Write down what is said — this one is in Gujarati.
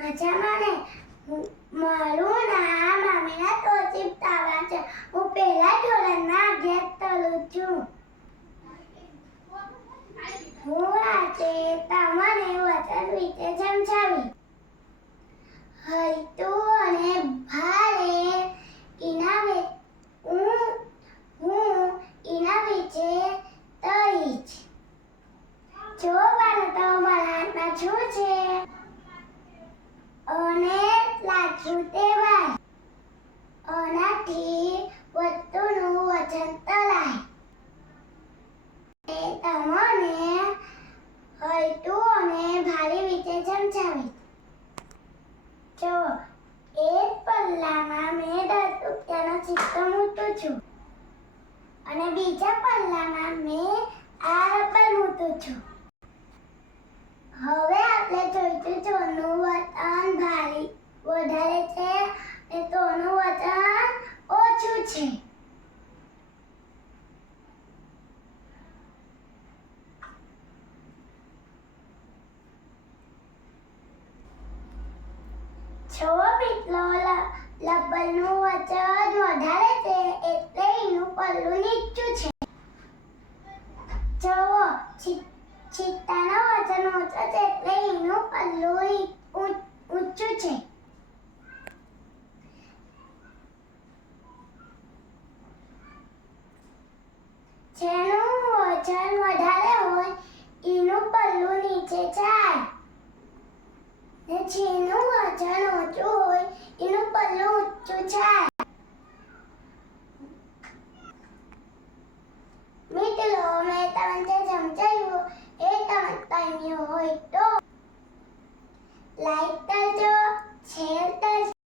મજામાં ને? મારું નામ અમીના તોસીફ તાવા છે. હું પહેલા ધોરણમાં અભ્યાસ કરું છું. હું આજે તમને વચન વિશે સમજાવી. હૈતું અને ભારે હું એના વિશે કહીશ. જો બાળકો મારા હાથમાં શું છે અને લાગ્યું તેવાય આનાથી વસ્તુનું વજન તલાય. તમને હૈતું અને ભારે વિશે સમજાવીશ. જો એક પલ્લામાં મેં 10 રૂપિયાનો સિક્કો મૂકું છું અને બીજા પલ્લામાં મેં આ રબર મૂકું છું. હવે આપણે જોઈશું ચોરનું વજન વધારે છે અને ચોરનું વજન ઓછું છે. જો મિત્રો રબરનું વજન વધારે છે એટલે એનું પલ્લું નીચું છે. જો છીટ્ટાનું વજન ઓછું છે એટલે એનું પલ્લું ઊંચું છે. જેનું વજન વધારે હોય એનું પલ્લું નીચે જાય ને જેનું વજન ઓછું હોય એનું પલ્લું ઊંચું જાય. મિત્રો, મેં તમને સમજાવ્યું. એ તમને ગમ્યું હોય તો લાઈક કરજો, શેર કરજો.